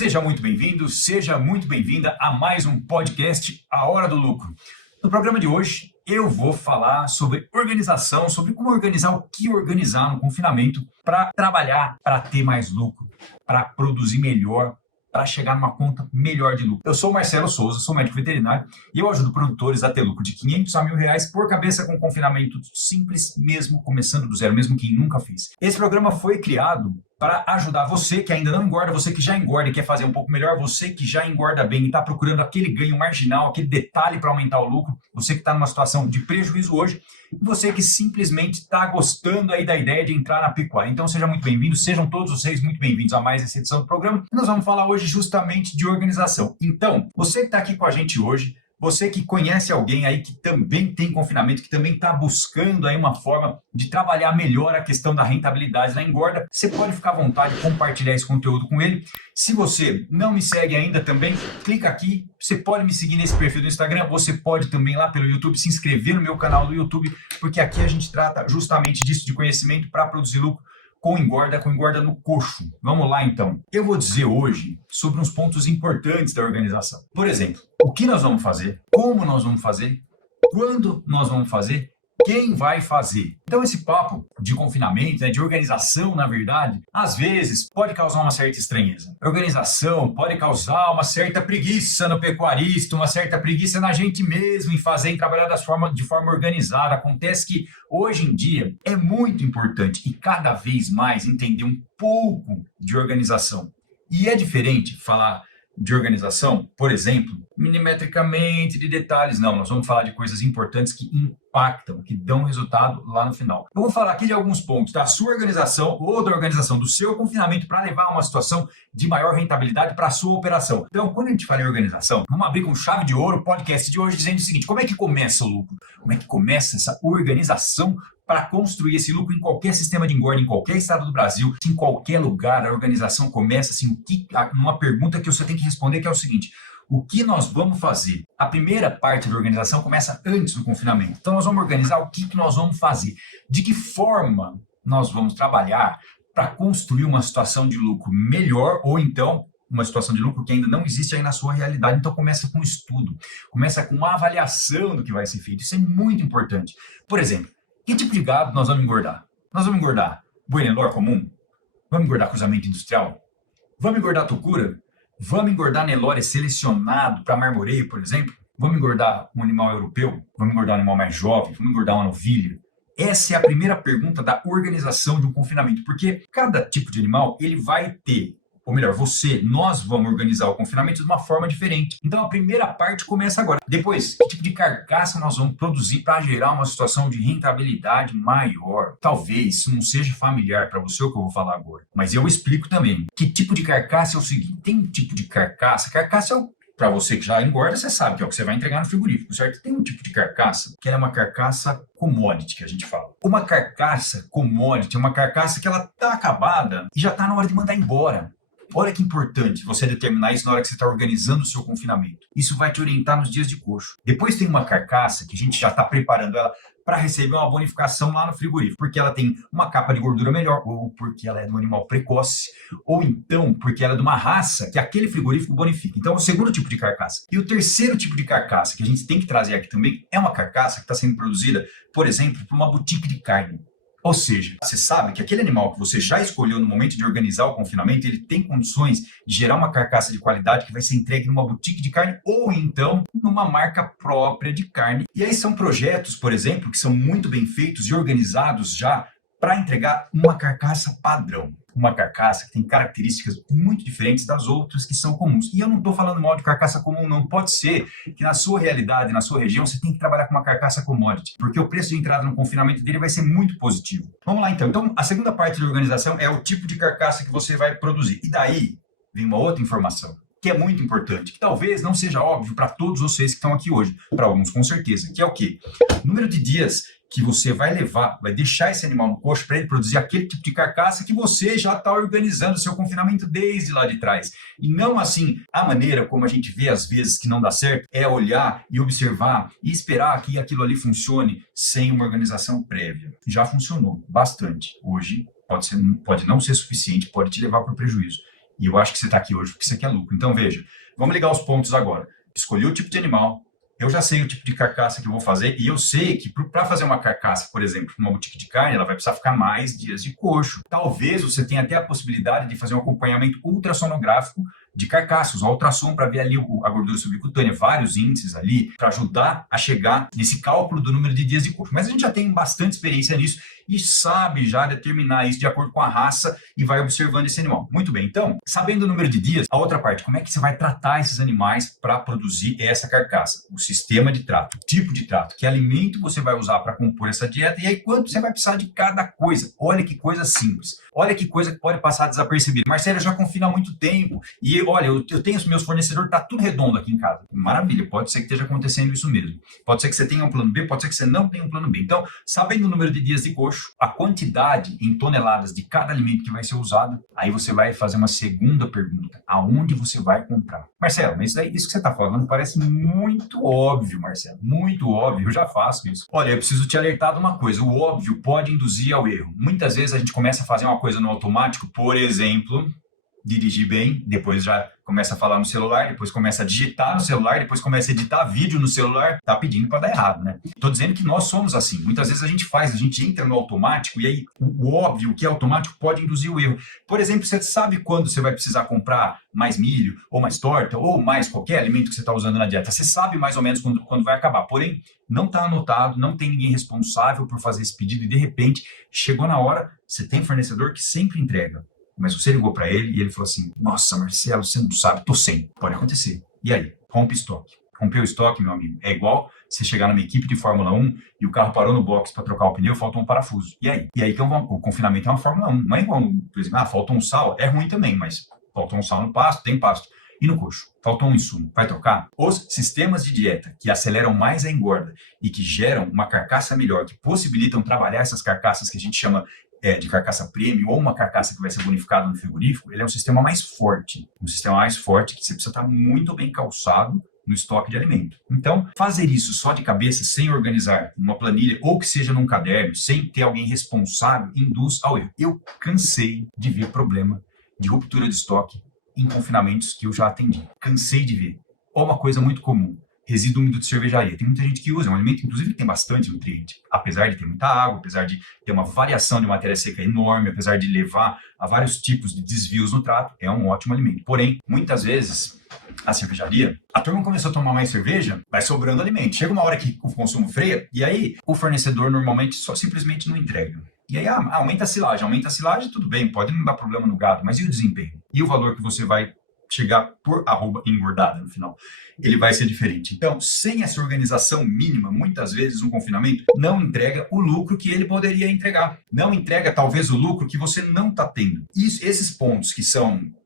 Seja muito bem-vindo, seja muito bem-vinda a mais um podcast A Hora do Lucro. No programa de hoje, eu vou falar sobre organização, sobre como organizar, o que organizar no confinamento para trabalhar, para ter mais lucro, para produzir melhor, para chegar numa conta melhor de lucro. Eu sou Marcelo Souza, sou médico veterinário e eu ajudo produtores a ter lucro de 500 a R$1.000 por cabeça com confinamento simples, mesmo começando do zero, mesmo quem nunca fez. Esse programa foi criado para ajudar você que ainda não engorda, você que já engorda e quer fazer um pouco melhor, você que já engorda bem e está procurando aquele ganho marginal, aquele detalhe para aumentar o lucro, você que está numa situação de prejuízo hoje, e você que simplesmente está gostando aí da ideia de entrar na pecuária. Então seja muito bem-vindo, sejam todos vocês muito bem-vindos a mais essa edição do programa. Nós vamos falar hoje justamente de organização. Então, você que está aqui com a gente hoje, você que conhece alguém aí que também tem confinamento, que também está buscando aí uma forma de trabalhar melhor a questão da rentabilidade da engorda, você pode ficar à vontade de compartilhar esse conteúdo com ele. Se você não me segue ainda também, clica aqui. Você pode me seguir nesse perfil do Instagram, você pode também lá pelo YouTube se inscrever no meu canal do YouTube, porque aqui a gente trata justamente disso, de conhecimento para produzir lucro com engorda no coxo. Vamos lá, então. Eu vou dizer hoje sobre uns pontos importantes da organização. Por exemplo, o que nós vamos fazer, como nós vamos fazer, quando nós vamos fazer, quem vai fazer. Então, esse papo de confinamento, de organização, na verdade, às vezes pode causar uma certa estranheza. A organização pode causar uma certa preguiça no pecuarista, uma certa preguiça na gente mesmo em fazer, em trabalhar de forma organizada. Acontece que, hoje em dia, é muito importante e cada vez mais entender um pouco de organização. E é diferente falar de organização, por exemplo, milimetricamente de detalhes. Não, nós vamos falar de coisas importantes que impactam, que dão resultado lá no final. Eu vou falar aqui de alguns pontos da sua organização ou da organização do seu confinamento para levar a uma situação de maior rentabilidade para a sua operação. Então, quando a gente fala em organização, vamos abrir com chave de ouro o podcast de hoje dizendo o seguinte: como é que começa o lucro? Como é que começa essa organização para construir esse lucro em qualquer sistema de engorda, em qualquer estado do Brasil, em qualquer lugar? A organização começa assim, uma pergunta que você tem que responder, que é o seguinte: o que nós vamos fazer? A primeira parte da organização começa antes do confinamento. Então nós vamos organizar o que nós vamos fazer, de que forma nós vamos trabalhar para construir uma situação de lucro melhor, ou então uma situação de lucro que ainda não existe aí na sua realidade. Então começa com estudo, começa com uma avaliação do que vai ser feito. Isso é muito importante. Por exemplo, que tipo de gado nós vamos engordar? Nós vamos engordar boi Nelore comum? Vamos engordar cruzamento industrial? Vamos engordar tucura? Vamos engordar Nelore selecionado para marmoreio, por exemplo? Vamos engordar um animal europeu? Vamos engordar um animal mais jovem? Vamos engordar uma novilha? Essa é a primeira pergunta da organização de um confinamento, porque cada tipo de animal ele vai ter, ou melhor, nós vamos organizar o confinamento de uma forma diferente. Então a primeira parte começa agora. Depois, que tipo de carcaça nós vamos produzir para gerar uma situação de rentabilidade maior? Talvez isso não seja familiar para você o que eu vou falar agora, mas eu explico também. Que tipo de carcaça é o seguinte: tem um tipo de carcaça é o para você que já engorda, você sabe que é o que você vai entregar no frigorífico, certo? Tem um tipo de carcaça que é uma carcaça commodity, que a gente fala. Uma carcaça commodity é uma carcaça que ela está acabada e já está na hora de mandar embora. Olha que importante você determinar isso na hora que você está organizando o seu confinamento. Isso vai te orientar nos dias de coxo. Depois tem uma carcaça que a gente já está preparando ela para receber uma bonificação lá no frigorífico, porque ela tem uma capa de gordura melhor, ou porque ela é de um animal precoce, ou então porque ela é de uma raça que aquele frigorífico bonifica. Então é o segundo tipo de carcaça. E o terceiro tipo de carcaça que a gente tem que trazer aqui também é uma carcaça que está sendo produzida, por exemplo, por uma boutique de carne. Ou seja, você sabe que aquele animal que você já escolheu no momento de organizar o confinamento, ele tem condições de gerar uma carcaça de qualidade que vai ser entregue numa boutique de carne ou então numa marca própria de carne. E aí são projetos, por exemplo, que são muito bem feitos e organizados já para entregar uma carcaça padrão. Uma carcaça que tem características muito diferentes das outras que são comuns. E eu não estou falando mal de carcaça comum, não. Pode ser que na sua realidade, na sua região, você tem que trabalhar com uma carcaça commodity, porque o preço de entrada no confinamento dele vai ser muito positivo. Vamos lá, então. Então, a segunda parte da organização é o tipo de carcaça que você vai produzir. E daí vem uma outra informação, que é muito importante, que talvez não seja óbvio para todos vocês que estão aqui hoje, para alguns com certeza, que é o quê? O número de dias que você vai levar, vai deixar esse animal no coxo para ele produzir aquele tipo de carcaça que você já está organizando o seu confinamento desde lá de trás. E não assim, a maneira como a gente vê às vezes que não dá certo é olhar e observar e esperar que aquilo ali funcione sem uma organização prévia. Já funcionou bastante. Hoje pode não ser suficiente, pode te levar para o prejuízo. E eu acho que você está aqui hoje porque você quer lucro. Então, veja, vamos ligar os pontos agora. Escolhi o tipo de animal, eu já sei o tipo de carcaça que eu vou fazer e eu sei que para fazer uma carcaça, por exemplo, uma boutique de carne, ela vai precisar ficar mais dias de coxo. Talvez você tenha até a possibilidade de fazer um acompanhamento ultrassonográfico de carcaça, usar ultrassom para ver ali a gordura subcutânea, vários índices ali, para ajudar a chegar nesse cálculo do número de dias de coxo. Mas a gente já tem bastante experiência nisso e sabe já determinar isso de acordo com a raça e vai observando esse animal. Muito bem, então, sabendo o número de dias, a outra parte, como é que você vai tratar esses animais para produzir essa carcaça? O sistema de trato, o tipo de trato, que alimento você vai usar para compor essa dieta e aí quanto você vai precisar de cada coisa. Olha que coisa simples, olha que coisa que pode passar desapercebida. Marcelo, eu já confio há muito tempo e olha, eu tenho os meus fornecedores, tá tudo redondo aqui em casa. Maravilha, pode ser que esteja acontecendo isso mesmo. Pode ser que você tenha um plano B, pode ser que você não tenha um plano B. Então, sabendo o número de dias de coxo, a quantidade em toneladas de cada alimento que vai ser usado, aí você vai fazer uma segunda pergunta. Aonde você vai comprar? Marcelo, mas isso que você está falando parece muito óbvio, Marcelo. Muito óbvio, eu já faço isso. Olha, eu preciso te alertar de uma coisa. O óbvio pode induzir ao erro. Muitas vezes a gente começa a fazer uma coisa no automático, por exemplo, dirigir bem, depois já começa a falar no celular, depois começa a digitar no celular, depois começa a editar vídeo no celular, tá pedindo para dar errado, né? Tô dizendo que nós somos assim. Muitas vezes a gente entra no automático e aí o óbvio, o que é automático, pode induzir o erro. Por exemplo, você sabe quando você vai precisar comprar mais milho, ou mais torta, ou mais qualquer alimento que você está usando na dieta. Você sabe mais ou menos quando vai acabar. Porém, não está anotado, não tem ninguém responsável por fazer esse pedido e de repente, chegou na hora, você tem fornecedor que sempre entrega. Mas você ligou para ele e ele falou assim, nossa, Marcelo, você não sabe, tô sem. Pode acontecer. E aí? Rompe estoque. Rompeu o estoque, meu amigo. É igual você chegar numa equipe de Fórmula 1 e o carro parou no box para trocar o pneu, falta um parafuso. E aí? E aí que o confinamento é uma Fórmula 1. Não é igual, por exemplo, falta um sal. É ruim também, mas falta um sal no pasto, tem pasto. E no coxo? Faltou um insumo. Vai trocar? Os sistemas de dieta que aceleram mais a engorda e que geram uma carcaça melhor, que possibilitam trabalhar essas carcaças que a gente chama de carcaça premium ou uma carcaça que vai ser bonificada no frigorífico, ele é um sistema mais forte. Um sistema mais forte que você precisa estar muito bem calçado no estoque de alimento. Então, fazer isso só de cabeça, sem organizar uma planilha, ou que seja num caderno, sem ter alguém responsável, induz ao erro. Eu cansei de ver problema de ruptura de estoque em confinamentos que eu já atendi. Cansei de ver. Ou uma coisa muito comum, resíduo úmido de cervejaria. Tem muita gente que usa, é um alimento, inclusive, que tem bastante nutriente. Apesar de ter muita água, apesar de ter uma variação de matéria seca enorme, apesar de levar a vários tipos de desvios no trato, é um ótimo alimento. Porém, muitas vezes, a cervejaria, a turma começou a tomar mais cerveja, vai sobrando alimento. Chega uma hora que o consumo freia, e aí o fornecedor normalmente só simplesmente não entrega. E aí, aumenta a silagem, tudo bem, pode não dar problema no gado, mas e o desempenho? E o valor que você vai chegar por @engordada no final? Ele vai ser diferente. Então, sem essa organização mínima, muitas vezes um confinamento não entrega o lucro que ele poderia entregar. Não entrega, talvez, o lucro que você não está tendo. Esses pontos que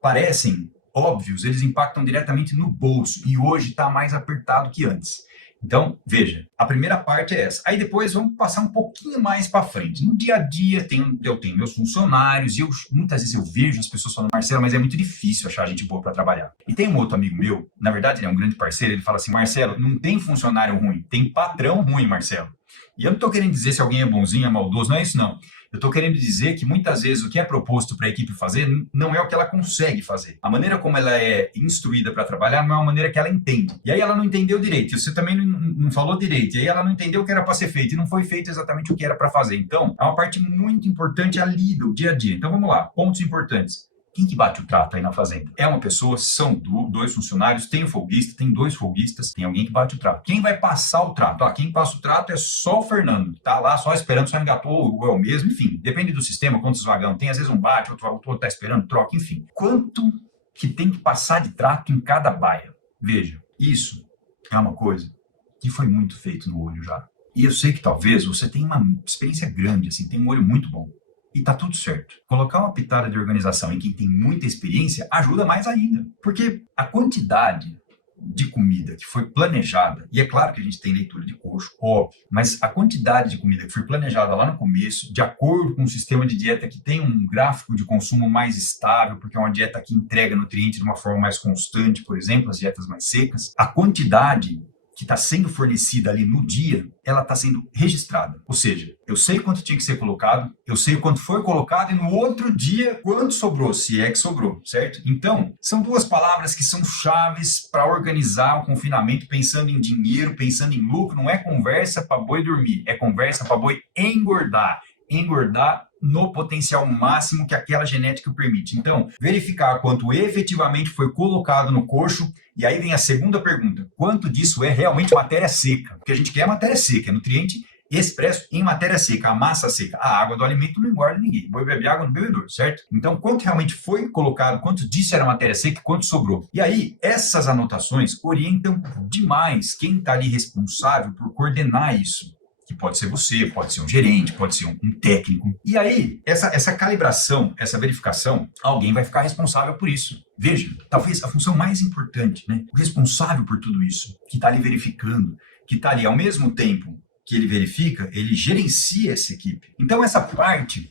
parecem óbvios, eles impactam diretamente no bolso. E hoje está mais apertado que antes. Então, veja, a primeira parte é essa. Aí depois vamos passar um pouquinho mais para frente. No dia a dia, eu tenho meus funcionários e muitas vezes eu vejo as pessoas falando, Marcelo, mas é muito difícil achar gente boa para trabalhar. E tem um outro amigo meu, na verdade ele é um grande parceiro, ele fala assim, Marcelo, não tem funcionário ruim, tem patrão ruim, Marcelo. E eu não estou querendo dizer se alguém é bonzinho, é maldoso, não é isso não. Eu estou querendo dizer que muitas vezes o que é proposto para a equipe fazer não é o que ela consegue fazer. A maneira como ela é instruída para trabalhar não é uma maneira que ela entende. E aí ela não entendeu direito, você também não falou direito, e aí ela não entendeu o que era para ser feito e não foi feito exatamente o que era para fazer. Então, é uma parte muito importante ali do dia a dia. Então, vamos lá, pontos importantes. Quem que bate o trato aí na fazenda? É uma pessoa, são dois funcionários, tem o folguista, tem dois folguistas, tem alguém que bate o trato. Quem vai passar o trato? Quem passa o trato é só o Fernando. Tá lá só esperando, só engatou o mesmo, enfim. Depende do sistema, quantos vagão tem. Às vezes um bate, outro tá esperando, troca, enfim. Quanto que tem que passar de trato em cada baia? Veja, isso é uma coisa que foi muito feito no olho já. E eu sei que talvez você tenha uma experiência grande, assim, tem um olho muito bom. E tá tudo certo. Colocar uma pitada de organização em quem tem muita experiência ajuda mais ainda. Porque a quantidade de comida que foi planejada, e é claro que a gente tem leitura de coxo, óbvio, mas a quantidade de comida que foi planejada lá no começo, de acordo com um sistema de dieta que tem um gráfico de consumo mais estável, porque é uma dieta que entrega nutrientes de uma forma mais constante, por exemplo, as dietas mais secas, a quantidade que está sendo fornecida ali no dia, ela está sendo registrada. Ou seja, eu sei quanto tinha que ser colocado, eu sei quanto foi colocado e no outro dia quanto sobrou, se é que sobrou, certo? Então, são duas palavras que são chaves para organizar o confinamento pensando em dinheiro, pensando em lucro. Não é conversa para boi dormir, é conversa para boi engordar. Engordar no potencial máximo que aquela genética permite. Então, verificar quanto efetivamente foi colocado no coxo. E aí vem a segunda pergunta: quanto disso é realmente matéria seca? Porque a gente quer a matéria seca, é nutriente expresso em matéria seca, a massa seca. A água do alimento não engorda ninguém. O boi bebe água no bebedouro, certo? Então, quanto realmente foi colocado, quanto disso era matéria seca, quanto sobrou. E aí, essas anotações orientam demais quem está ali responsável por coordenar isso. Que pode ser você, pode ser um gerente, pode ser um técnico. E aí, essa calibração, essa verificação, alguém vai ficar responsável por isso. Veja, talvez a função mais importante, né? O responsável por tudo isso, que está ali verificando, que está ali ao mesmo tempo que ele verifica, ele gerencia essa equipe. Então, essa parte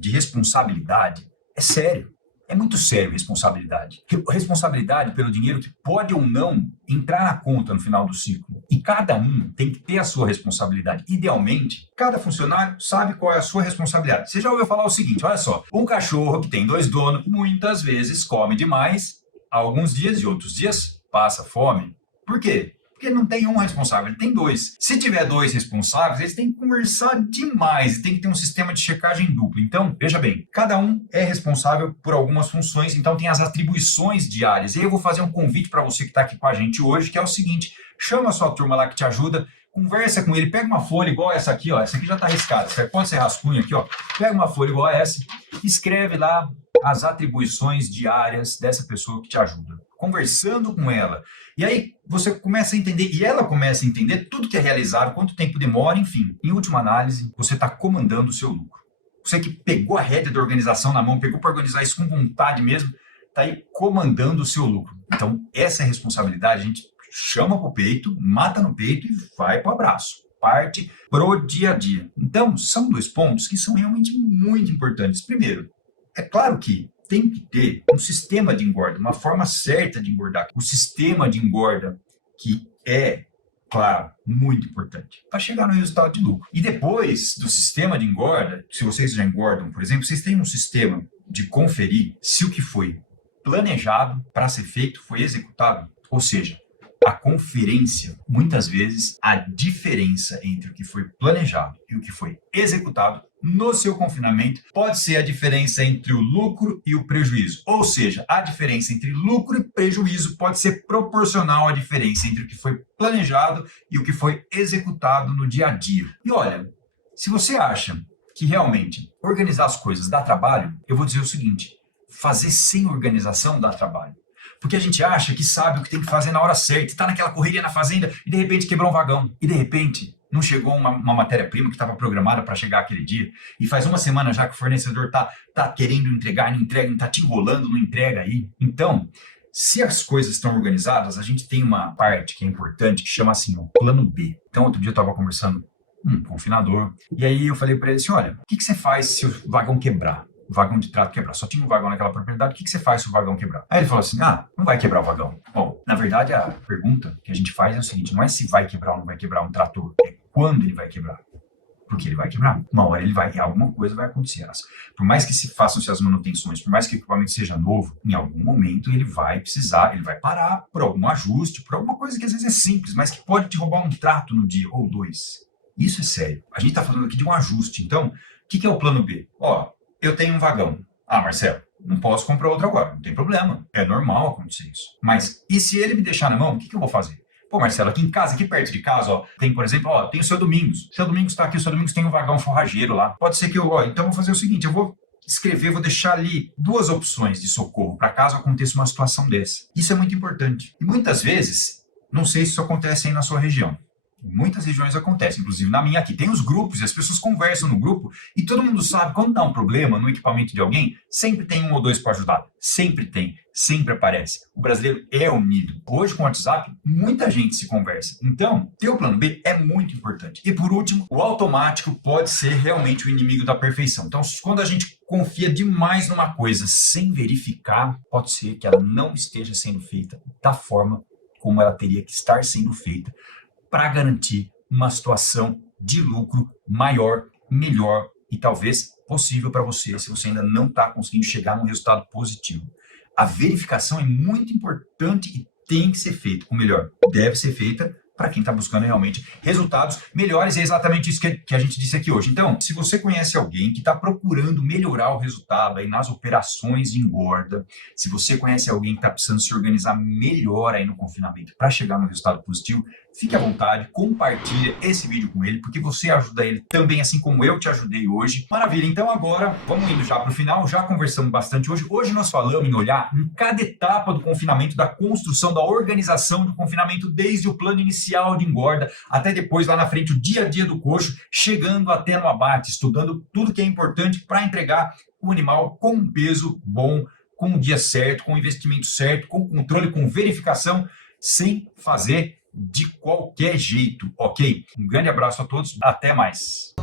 de responsabilidade é sério. É muito sério responsabilidade. Responsabilidade pelo dinheiro que pode ou não entrar na conta no final do ciclo. E cada um tem que ter a sua responsabilidade. Idealmente, cada funcionário sabe qual é a sua responsabilidade. Você já ouviu falar o seguinte, olha só, um cachorro que tem 2 donos, muitas vezes come demais, alguns dias e outros dias passa fome. Por quê? Porque não tem um responsável, ele tem 2. Se tiver 2 responsáveis, eles têm que conversar demais, tem que ter um sistema de checagem duplo. Então, veja bem, cada um é responsável por algumas funções, então tem as atribuições diárias. E eu vou fazer um convite para você que está aqui com a gente hoje, que é o seguinte: chama a sua turma lá que te ajuda, conversa com ele, pega uma folha igual essa aqui, ó, essa aqui já está riscada, certo? Pode ser rascunho aqui, ó, pega uma folha igual essa, escreve lá as atribuições diárias dessa pessoa que te ajuda, conversando com ela. E aí você começa a entender, e ela começa a entender tudo que é realizado, quanto tempo demora, enfim. Em última análise, você está comandando o seu lucro. Você que pegou a rédea da organização na mão, pegou para organizar isso com vontade mesmo, está aí comandando o seu lucro. Então, essa é a responsabilidade, a gente chama para o peito, mata no peito e vai para o abraço. Parte pro dia a dia. Então, são 2 pontos que são realmente muito importantes. Primeiro, é claro que tem que ter um sistema de engorda, uma forma certa de engordar. O sistema de engorda que é, claro, muito importante para chegar no resultado de lucro. E depois do sistema de engorda, se vocês já engordam, por exemplo, vocês têm um sistema de conferir se o que foi planejado para ser feito foi executado. Ou seja, a conferência, muitas vezes, a diferença entre o que foi planejado e o que foi executado no seu confinamento pode ser a diferença entre o lucro e o prejuízo. Ou seja, a diferença entre lucro e prejuízo pode ser proporcional à diferença entre o que foi planejado e o que foi executado no dia a dia. E olha, se você acha que realmente organizar as coisas dá trabalho, eu vou dizer o seguinte: fazer sem organização dá trabalho. Porque a gente acha que sabe o que tem que fazer na hora certa, está naquela correria na fazenda e de repente quebrou um vagão. E de repente não chegou uma matéria-prima que estava programada para chegar aquele dia. E faz uma semana já que o fornecedor tá querendo entregar, não entrega, está te enrolando, não entrega aí. Então, se as coisas estão organizadas, a gente tem uma parte que é importante que chama assim, o plano B. Então, outro dia eu estava conversando com um confinador e aí eu falei para ele assim, olha, o que você faz se o vagão quebrar? O vagão de trato quebrar. Só tinha um vagão naquela propriedade, o que você faz se o vagão quebrar? Aí ele falou assim, não vai quebrar o vagão. Bom, na verdade, a pergunta que a gente faz é o seguinte, não é se vai quebrar ou não vai quebrar um trator, é quando ele vai quebrar. Porque ele vai quebrar. Uma hora ele vai, e alguma coisa vai acontecer. Por mais que se façam-se as manutenções, por mais que o equipamento seja novo, em algum momento ele vai precisar, ele vai parar por algum ajuste, por alguma coisa que às vezes é simples, mas que pode te roubar um trato no dia, ou 2. Isso é sério. A gente está falando aqui de um ajuste. Então, o que é o plano B? Eu tenho um vagão. Marcelo, não posso comprar outro agora. Não tem problema. É normal acontecer isso. Mas, e se ele me deixar na mão, o que eu vou fazer? Pô, Marcelo, aqui em casa, aqui perto de casa, tem, por exemplo, tem o seu Domingos. O seu Domingos está aqui, o seu Domingos tem um vagão forrageiro lá. Pode ser que então eu vou fazer o seguinte, eu vou escrever, vou deixar ali 2 opções de socorro para caso aconteça uma situação dessa. Isso é muito importante. E muitas vezes, não sei se isso acontece aí na sua região. Em muitas regiões acontece, inclusive na minha aqui. Tem os grupos e as pessoas conversam no grupo e todo mundo sabe, quando dá um problema no equipamento de alguém, sempre tem 1 ou 2 para ajudar. Sempre tem, sempre aparece. O brasileiro é unido. Hoje com o WhatsApp, muita gente se conversa. Então, ter o plano B é muito importante. E por último, o automático pode ser realmente o inimigo da perfeição. Então, quando a gente confia demais numa coisa sem verificar, pode ser que ela não esteja sendo feita da forma como ela teria que estar sendo feita para garantir uma situação de lucro maior, melhor e talvez possível para você, se você ainda não está conseguindo chegar num resultado positivo. A verificação é muito importante e tem que ser feita, ou melhor, deve ser feita para quem está buscando realmente resultados melhores. É exatamente isso que a gente disse aqui hoje. Então, se você conhece alguém que está procurando melhorar o resultado aí nas operações de engorda, se você conhece alguém que está precisando se organizar melhor aí no confinamento para chegar no resultado positivo, fique à vontade, compartilhe esse vídeo com ele, porque você ajuda ele também, assim como eu te ajudei hoje. Maravilha, então agora vamos indo já para o final, já conversamos bastante hoje. Hoje nós falamos em olhar em cada etapa do confinamento, da construção, da organização do confinamento, desde o plano inicial de engorda até depois lá na frente o dia a dia do coxo, chegando até no abate, estudando tudo que é importante para entregar o animal com um peso bom, com o dia certo, com o investimento certo, com controle, com verificação, sem fazer de qualquer jeito, ok? Um grande abraço a todos, até mais.